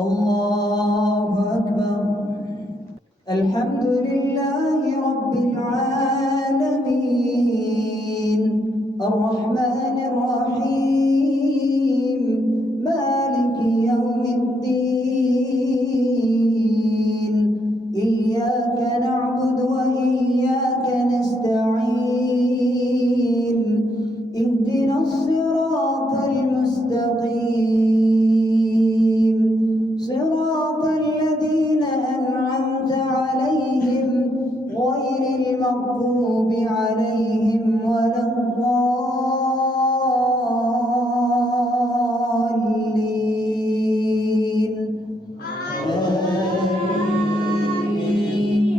الله أكبر. الحمد لله رب العالمين الرحمن الرحيم مالك يوم الدين إياك نعبد وإياك نستعين اهدنا الصراط المستقيم صراط الذين أنعمت عليهم غير المغضوب عليهم ولا الضالين. آمين.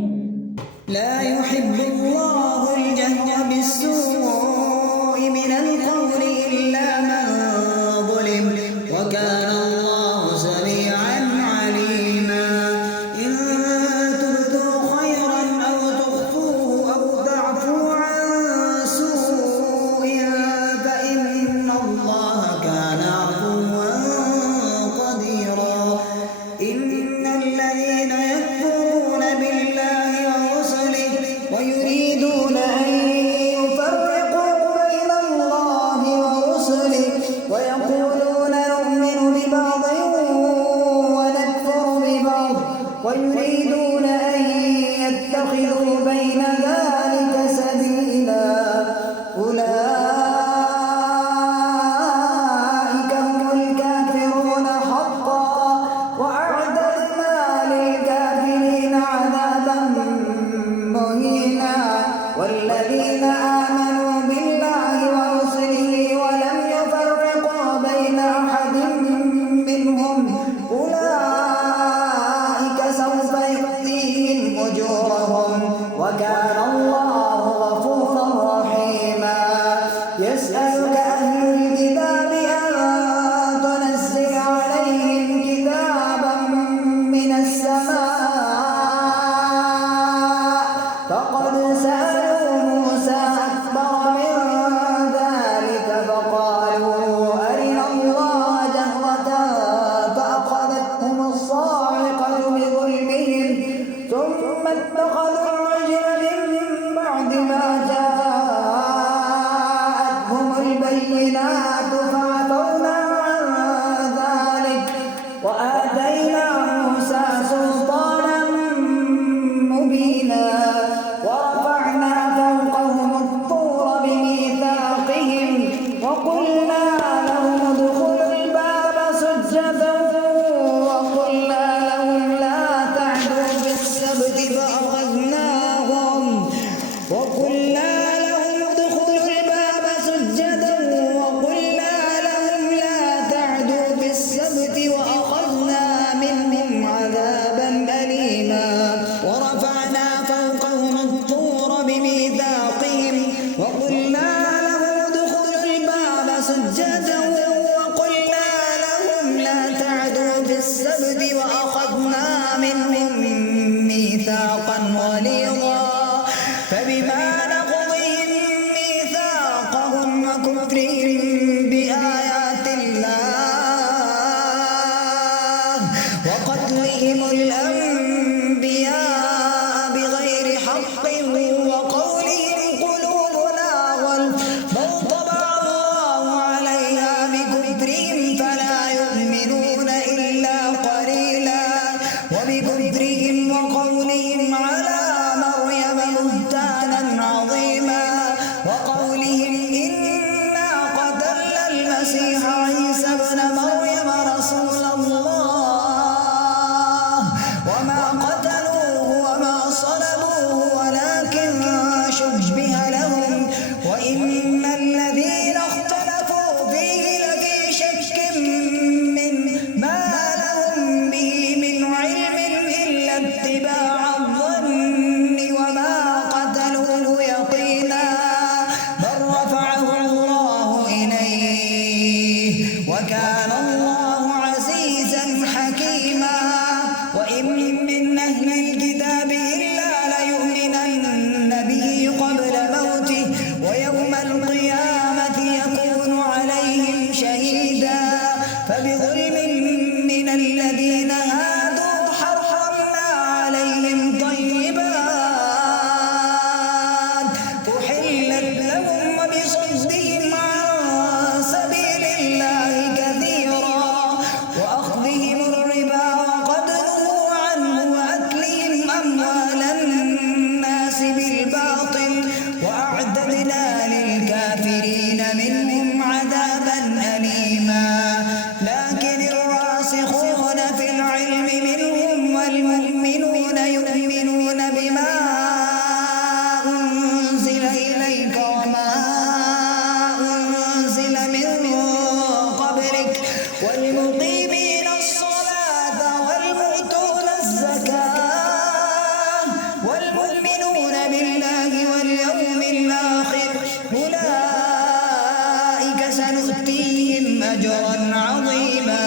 لا يحب الله الجهر بالسوء من القول إلا من ظلم وكان الله سميعا عليما. إن تبدوا خيرا أو تخفوه أو تعفوا عن سوء فإن الله كان عفوا قديرا. إن الذين يكفرون بالله ورسله ويريدون أن يفرقوا بين الله ورسله ويقولون نؤمن ببعض ونكفر ببعض ويريدون أن يتخذوا بين ذلك سبيلا أولئك هم الكافرون حقا وأعتدنا للكافرين عذابا مهينا. والذين آمنوا بالله ورسله ولم يفرقوا بين أحد منهم أولئك سوف يؤتيهم أجورهم وكان الله غفورا رحيما. يسألك أهل الكتاب أن تنزل عليهم كتابا من السماء فقد سألوا موسى أكبر من ذلك فقالوا أرنا الله جهرة فأخذتهم الصاعقة بظلمهم ثم اتخذوا العجل من بعد ما جاءتهم البينات فعفونا عن ذلك وآتينا موسى سلطانا مبينا. ورفعنا فوقهم الطور بميثاقهم وقلنا لهم ادخلوا الباب سجدا وقلنا لهم لا تعدوا في السبت فأخذناهم وأخذنا منهم عذابا أليما. ورفعنا فوقهم الطور بميثاقهم وقلنا لهم ادخلوا الباب سجدا وقلنا لهم لا تعدوا في السبت وأخذنا منهم ميثاقا غليظا. فبما نقضهم ميثاقهم وكفرهم بآيات الله وقتلهم الأنبياء بغير حق وقولهم قلوبنا غلف بل طبع الله عليها بكفرهم فلا يؤمنون إلا قليلا. وبكفرهم وقولهم على مريم بهتانا عظيما وقولهم إنا قتلنا المسيح عيسى ابن مريم رسول الله وما قتلوه وما صلبوه ولكن شبه لهم وإن الذين اختلفوا فيه لفي شك منه ما لهم به من علم إلا اتباع الظن وما قتلوه يقينا بل رفعه الله إليه وكان الله عزيزا حكيما. وإن من أهل الكتاب إلا ليؤمنن به قبل موته ويوم القيامة يكون عليهم شهيدا. فبظلم من الذين الذين هادوا حرمنا عليهم طيبات أحلت لهم وبصدهم عن سبيل الله كثيرا وأخذهم الربا وقد نهوا عنه وأكلهم أموال الناس بالباطل وأعتدنا للكافرين منهم عذابا أليما. لكن الراسخون في العلم منهم والمؤمنون يؤمنون بما أنزل إليك وما أنزل من قبلك والمقيمين الصلاة والمؤتون الزكاة والمؤمنون بالله واليوم الآخر أولئك سنؤتيهم أجرا عظيما.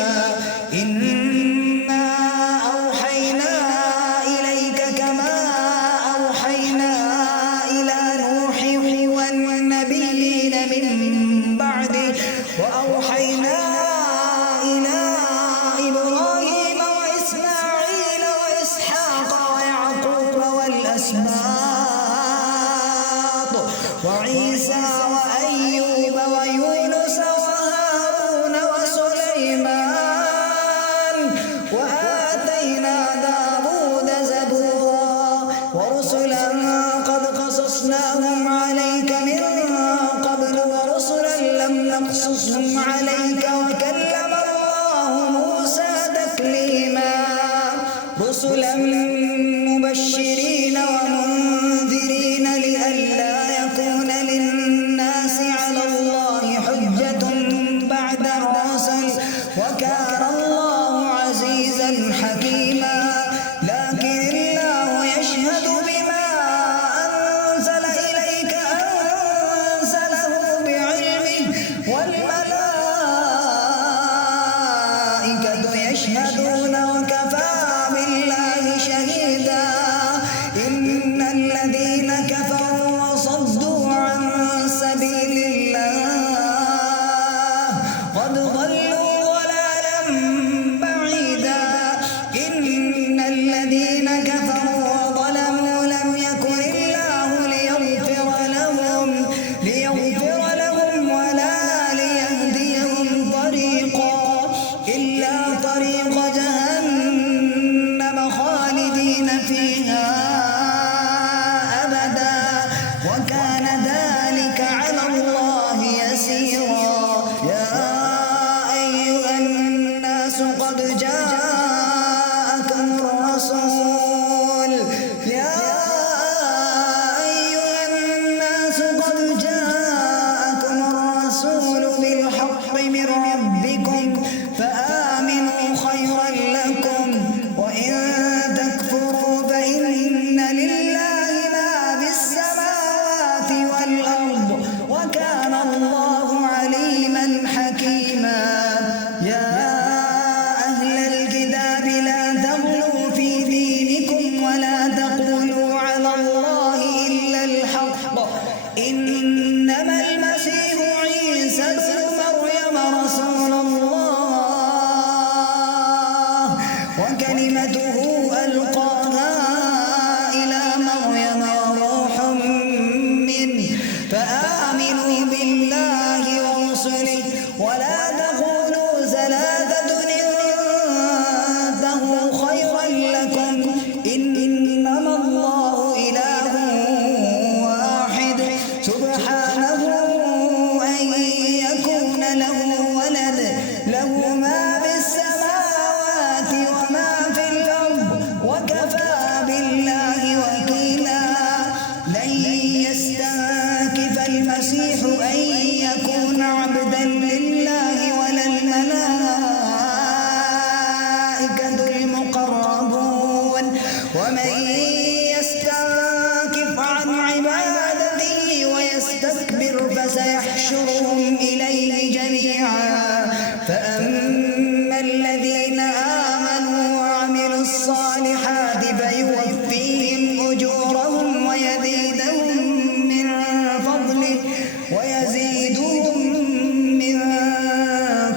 إنا أوحينا إليك كما أوحينا إلى نوح والنبيين من بعده وأوحينا إلى إبراهيم وإسماعيل وإسحاق ويعقوب والأسباط وعيسى وأيوب ويونس وهارون وسليمان وآتينا داود زبورا ورسلا قد قصصناهم عليك من قبل ورسلا لم نقصصهم عليك وكلم الله موسى تكليما. رسلا مبشرين ومنذرين لئلا يكون للناس على الله حجة بعد الرسل وكان الله عزيزا حكيما. لكن الله يشهد بما أنزل إليك أنزله بعلمه والملائكة يشهدون وكفى بالله شهيدا. إن الذين كفروا وصدوا عن سبيل الله قد ضلوا ضلالا بعيدا. إن الذين كفروا وظلموا لم يكن الله ليغفر لهم ولا ليهديهم طريقا إلا طريق جهنم خالدين فيها أبدا وكان ذلك على الله يسيرا. يا أيها الناس قد جاءكم الرسول بالحق من ربكم فآمنوا خيرا لكم وإن تكفروا فإن لله ما في السماوات والأرض وكان الله عليما حكيما. يا أهل الكتاب لا تغلوا في دينكم ولا تقولوا على الله إلا الحق إنما المسيح عيسى ابن مريم رسول الله وكلمته ألقاها إلى مريم وروح منه فآمنوا بالله ورسله ولا تقولوا ثلاثة انتهوا خيرا لكم إنما الله إله واحد سبحانه أن يكون له ولد له ما في السماوات وما في الأرض وكفى بالله وكيلا. لن يستنكف المسيح أن يكون عبدا لله ولا الملائكة المقربون ومن يستنكف عن عبادته ويستكبر فسيحشرهم إليه جميعا. فأما الذين آمنوا وعملوا الصالحات فيوفيهم أجورهم ويزيدهم من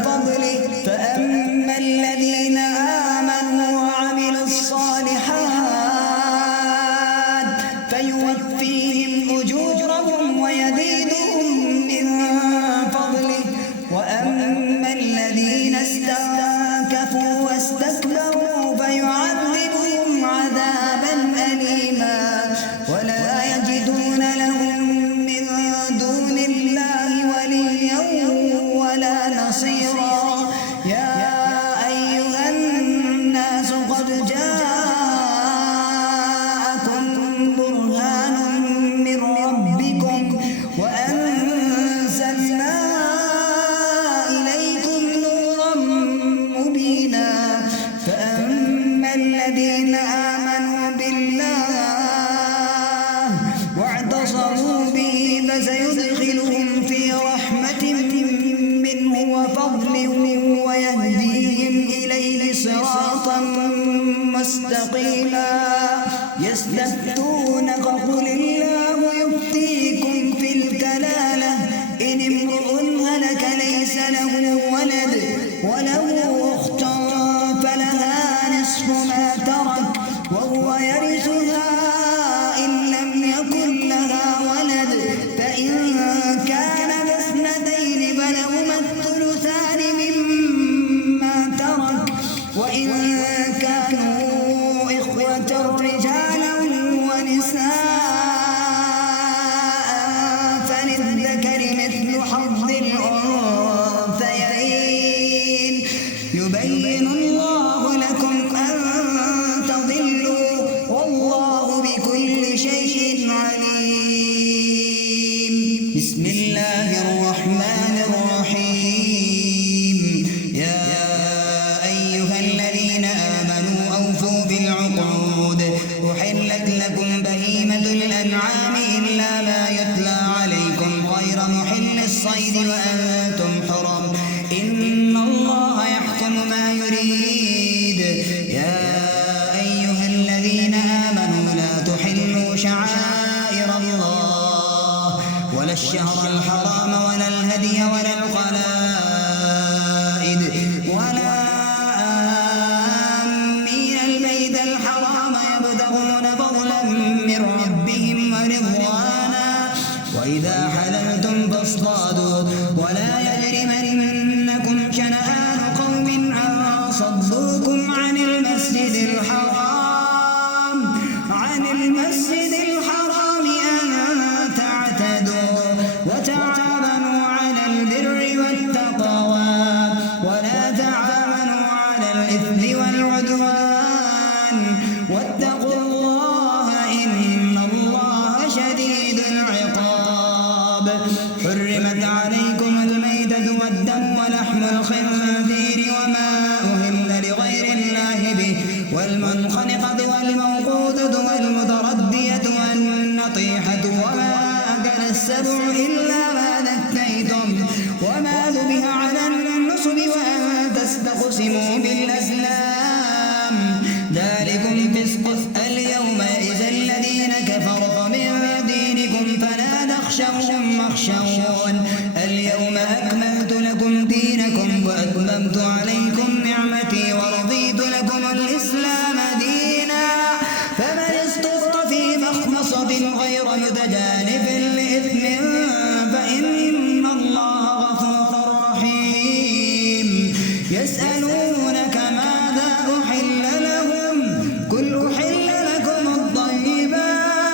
فضله فأما الذين آمنوا واستكبروا فيعذبهم عذابا أليما ولا يجدون لهم من دون الله وليا ولا نصيرا. يا أيها الناس قد جاءكم برهان من ربكم وأنزلنا إليكم نورا مبينا. فأما الذين آمنوا بالله واعتصموا به فسيدخلهم في رحمة منه وفضل ويهديهم إليه صراطا مستقيما. يستفتونك قل الله يفتيكم في الكلالة إن امرؤ هلك ليس له ولد وله أخت فلها نصف ما ترك وهو يرثها إن لم يكن لها ولد فإن كانت اثنتين فلهما الثلثان مما ترك وإن كانوا إخوة رجالا ونساء فللذكر مثل حظ الأنثيين. يبين الله لكم أن تضلوا والله بكل شيء عليم. بسم الله الرحمن الرحيم. يا أيها الذين آمنوا أوفوا بالعقود أحلت لكم بهيمة الأنعام إلا ما يتلى عليكم غير محل الصيد وأنتم حرم إن الله يحكم ما يريد. يا أيها الذين آمنوا لا تحلوا شعائر الله ولا الشهر الحرام ولا الهدي ولا القلائد ولا آمين البيت الحرام يبتغون فضلا من ربهم ورضوانا وإذا حللتم فاصطادوا ولا يجرمنكم شنآن قوم أن صدوكم عن المسجد الحرام أن تعتدوا وتعاونوا على البر والتقوى ولا تعاونوا على الإثم والعدوان واتقوا الله إن الله شديد العقاب. حرمت عليكم الميتة والدم ولحم الخنزير وما أهل لغير الله به والمنخنقة والموقوذة والمتردية والنطيحة وما أكل السبع إلا ما ذكيتم وما ذبح على النصب وأن تستقسموا بالأزلام ذلكم فسق. اليوم يئس الذين كفروا من دينكم فلا تخشوهم واخشون. اليوم أكملت لكم دينكم وأتممت عليكم نعمتي ورضيت لكم الإسلام دينا. فمن اضطر في مخمصة غير متجانف لإثم فإن الله غفور رحيم. يسألونك ماذا أحل لهم قل أحل لكم الطيبات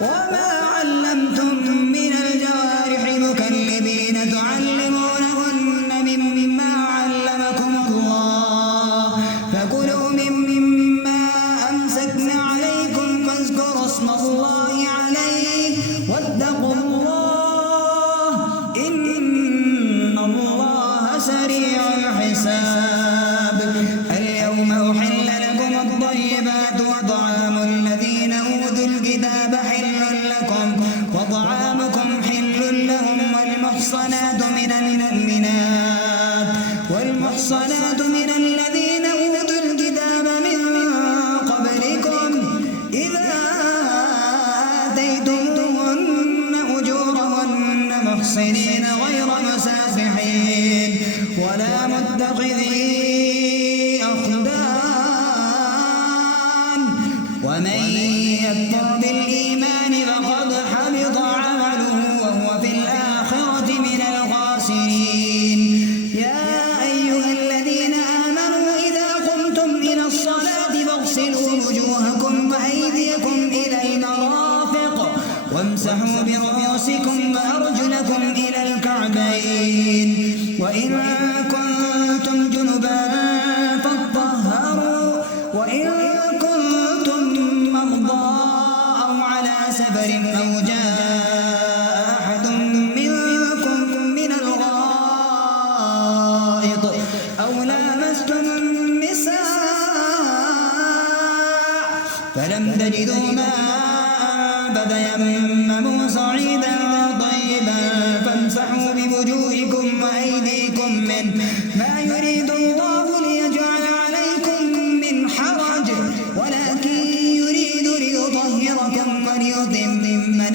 وما علمتم من الجوارح مكلبين تعلمونهن مما علمكم أرجلكم وأيديكم إلى المرافق وامسحوا برؤوسكم وأرجلكم إلى الكعبين وإن كنتم جنبا فاطهروا وإن كنتم مرضى أو على سفر أو جاء أحد منكم من الغائط أو لامستم النساء فلم تجدوا ماء فتيمموا صعيدا طيبا فامسحوا بوجوهكم وأيديكم منه ما يريد الله ليجعل عليكم من حرج ولكن يريد ليطهركم وليتم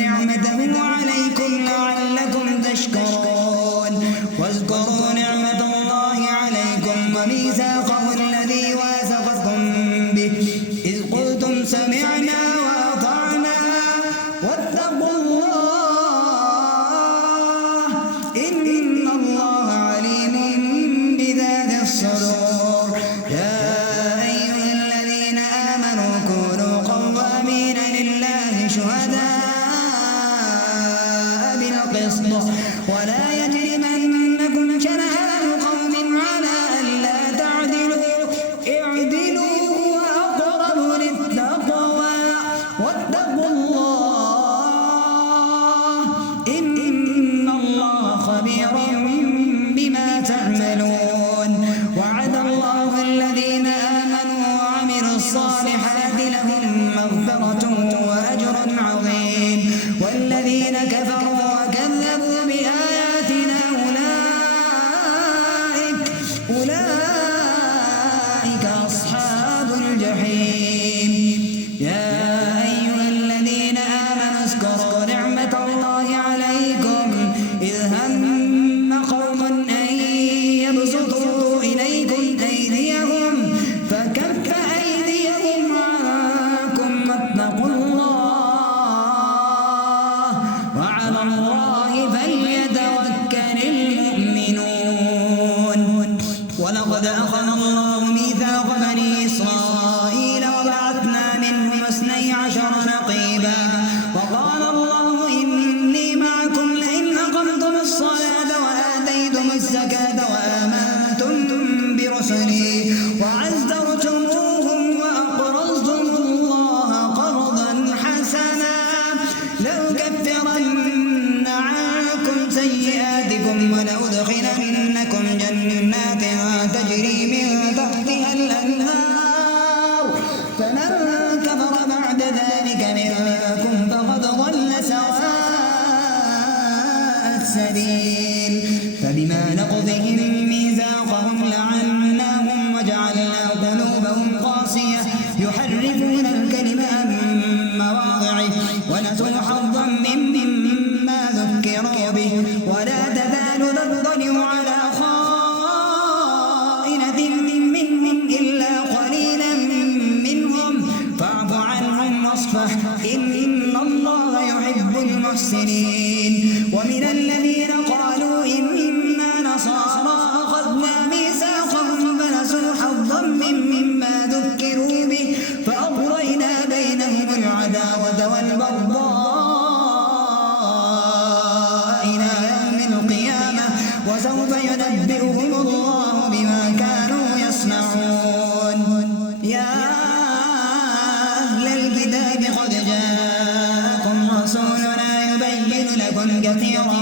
نعمته عليكم لعلكم تشكرون واذكروا نعمة الله عليكم وميثاقه الذي واثقكم به إذ قلتم سمعنا وأطعنا واتقوا الله إن الله عليم بذات الصدور يا أيها الذين آمنوا كونوا قوامين لله شهداء بالقسط ولا يجرمنكم شنآن قوم على ألا تعدلوا اعدلوا هو أقرب للتقوى واتقوا الله إن الله خبير بما تعملون وعد الله الذين آمنوا وعملوا الصالحات لهم مغفرة وأجر عظيم والذين كفروا وكذبوا بآياتنا أولئك أصحاب الجحيم يا أيها الذين آمنوا اذكروا نعمة الله عليكم إذ هم قوم أن يبسطوا إليكم أيديهم فكف أيديهم عنكم واتقوا الله وعلى الله فليتوكل المؤمنون ولقد أخذ الله ميثاق بني إسرائيل وبعثنا منهم 12 نقيبا وقال الله إني معكم لئن أقمتم الصلاة وآتيتم الزكاة وآمنتم برسلي وعزرتموهم وأقرضتم الله قرضا حسنا لأكفرن عنكم سيئاتكم ولأدخلنكم جنات تجري من تحتها الأنهار فمن كفر بعد ذلك منكم فقد ضل سواء السبيل فبما نقضهم ميثاقهم لعناهم وجعلنا قلوبهم قاسية يحرفون الكلم عن مواضعه ونسوا حظا مما ذكروا به ولا تزال تطلع على خائنة منهم إلا قليلا منهم فاعف عنهم واصفح إن الله يحب المحسنين ومن الذين قالوا إنا نصارى أخذنا ميثاقهم فنسوا حظا مما ذكروا به فأغرينا بينهم العداوة والبغضاء إلى يوم القيامة وسوف ينبئهم الله بما كانوا يصنعون يا أهل الكتاب قد جاءكم رسولنا يبين لكم كثيرا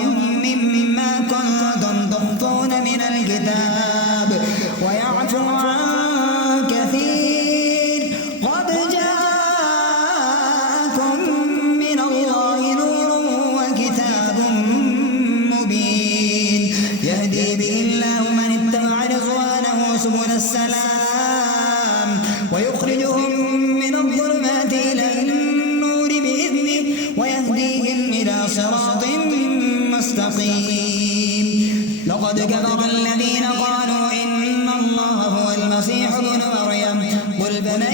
مما كنتم تخفون من الكتاب ويعفو عن كثير قد جاءكم من الله نور وكتاب مبين يهدي به الله من اتبع رضوانه سبل السلام ويخرجهم من الظلمات إلى النور بإذنه ويهديهم إلى صراط مستقيم لقد كفر الذين قالوا إن الله هو المسيح ابن مريم قل فمن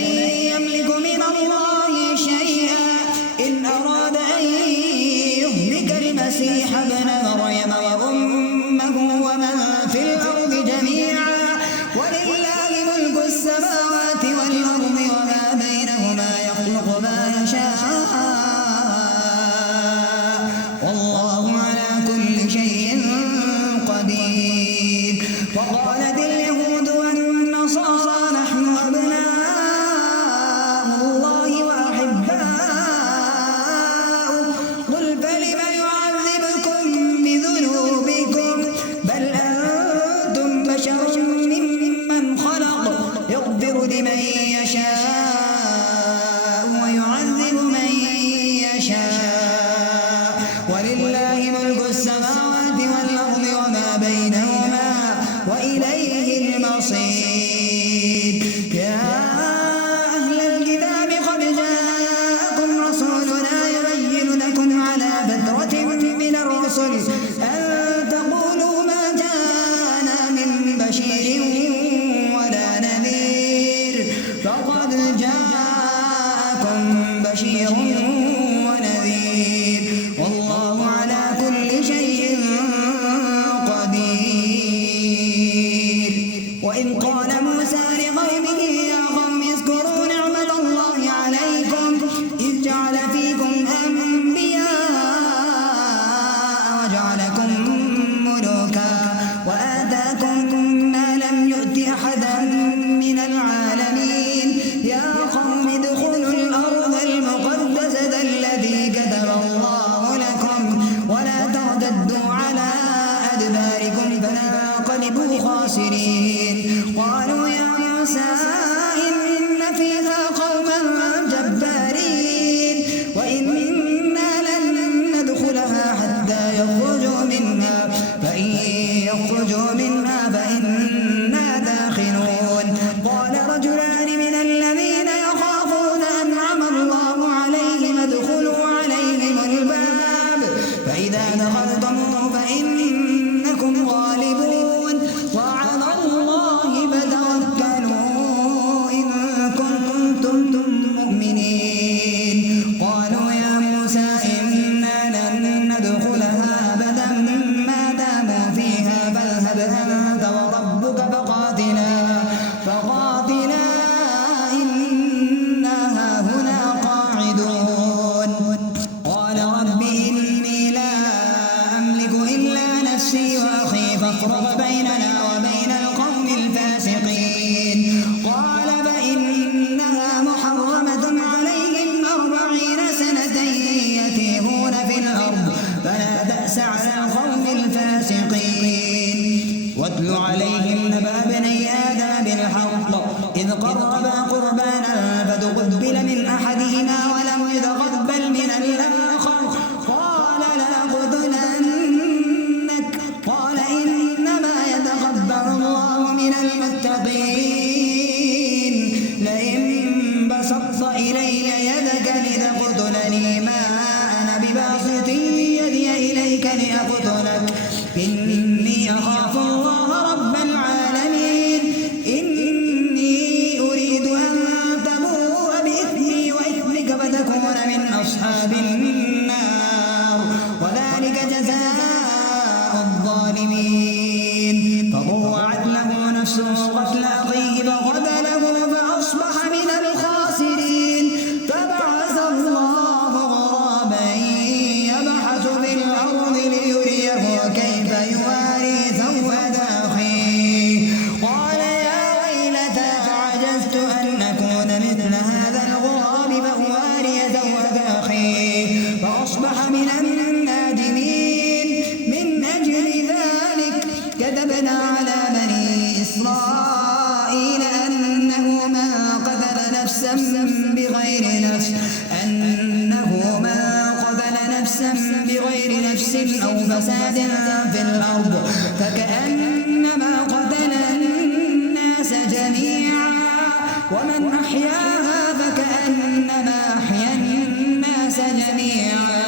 يملك من الله شيئا إن أراد أن يهلك المسيح ابن مريم وأمه ومن في الأرض جميعا ولله ملك السماوات والأرض وما بينهما يخلق من يشاء ويعذب من يشاء ولله ملك السماوات والأرض وما بينهما وإليه المصير. يا أهل الكتاب قد جاءكم رسولنا يبين لكم على فترة من الرسل أن تقولوا ما جاءنا من بشير ولا نذير فقد جاءكم بشير ونذير والله على كل شيء قدير. وإذ قال موسى لقومه يا قوم اذكروا نعمة الله عليكم إذ جعل فيكم أنبياء وجعلكم ملوكا وآتاكم ما لم يؤت أحدا من العالمين. يا قوم ادخلوا الأرض المقدسة التي كتب الله لكم ولا ترتدوا على أدباركم فتنقلبوا خاسرين. قالوا يا موسى إن فيها قوما جبارين وإنا لن ندخلها حتى يخرجوا منها فإن يخرجوا منها فإنا داخلون. قال رجلان من الذين يخافون أنعم الله عليهم ادخلوا عليهم الباب فإذا دخلتموه فإنكم غالبون وعلى الله فتوكلوا إن كنتم مؤمنين. قالوا يا موسى إنا لن ندخلها أبدا ما داموا فيها فاذهب أنت وربك فقاتلا إنا هاهنا قاعدون. قال رب إني لا أملك إلا نفسي وأخي فافرق بيننا وبين القوم الفاسقين. قال فإنها محرمة عليهم 40 سنة يتيهون في الأرض فلا تأس على القوم الفاسقين. واتل عليهم نبأ بني آدم بالحق إذ قربا قربانا فتقبل من أحدهما ولم يتقبل من الآخر قال لأقتلنك قال إنما يتقبل الله من المتقين. لئن بسطت إلي يدك لتقتلني ما أنا بباسط يدي إليك لأقتلك إني أخاف الله رب العالمين. إني أريد أن تبوء بإثمي وإثمك فتكون من أصحاب النار وذلك جزاء الظالمين. فطوعت له نفسه قتل أخيه فقتله فأصبح من الخاسرين. فبعث الله غرابا يبحث في الأرض ليريه كيف يواري سوءة أخيه قال يا ويلتى أعجزت أن أكون مثل هذا الغراب فأواري سوءة أخيه فأصبح من النادمين. من أجل ذلك كتبنا على بني إسرائيل أنه من قتل نفسا بغير نفس أو فساد في الأرض فكأنما قتل الناس جميعا ومن أحياها فكأنما أحيا الناس جميعا